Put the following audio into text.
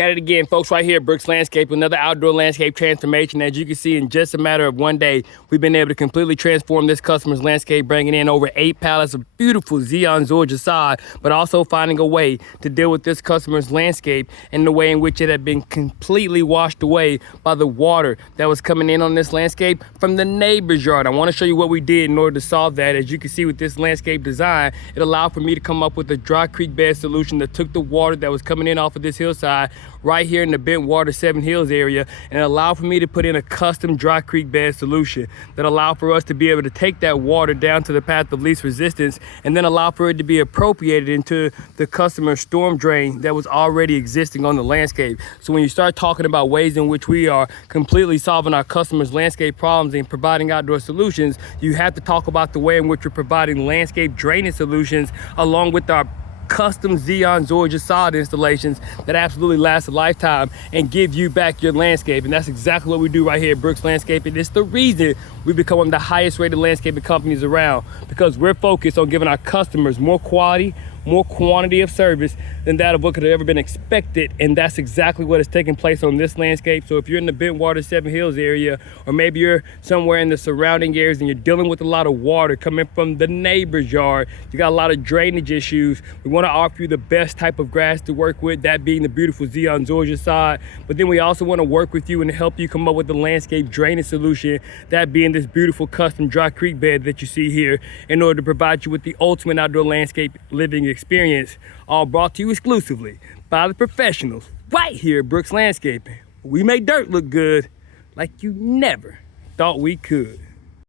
at it again, folks, right here at Brooks Landscape, another outdoor landscape transformation. As you can see, in just a matter of one day, we've been able to completely transform this customer's landscape, bringing in over 8 pallets of beautiful Zeon Zoysia Sod, but also finding a way to deal with this customer's landscape and the way in which it had been completely washed away by the water that was coming in on this landscape from the neighbor's yard. I want to show you what we did in order to solve that. As you can see with this landscape design, it allowed for me to come up with a dry creek bed solution that took the water that was coming in off of this hillside right here in the Bentwater 7 Hills area, and allowed for me to put in a custom dry creek bed solution that allowed for us to be able to take that water down to the path of least resistance and then allow for it to be appropriated into the customer's storm drain that was already existing on the landscape. So when you start talking about ways in which we are completely solving our customers' landscape problems and providing outdoor solutions, you have to talk about the way in which we're providing landscape drainage solutions along with our custom Zeon Zoysia Sod installations that absolutely last a lifetime and give you back your landscape. And that's exactly what we do right here at Brooks Landscaping. It's the reason we become one of the highest rated landscaping companies around, because we're focused on giving our customers more quality, more quantity of service than that of what could have ever been expected. And that's exactly what is taking place on this landscape. So if you're in the Bentwater 7 Hills area, or maybe you're somewhere in the surrounding areas and you're dealing with a lot of water coming from the neighbor's yard, you got a lot of drainage issues, we want to offer you the best type of grass to work with, that being the beautiful Zeon Zoysia Sod. But then we also want to work with you and help you come up with the landscape drainage solution, that being this beautiful custom dry creek bed that you see here, in order to provide you with the ultimate outdoor landscape living experience, all brought to you exclusively by the professionals right here at Brooks Landscaping. We make dirt look good like you never thought we could.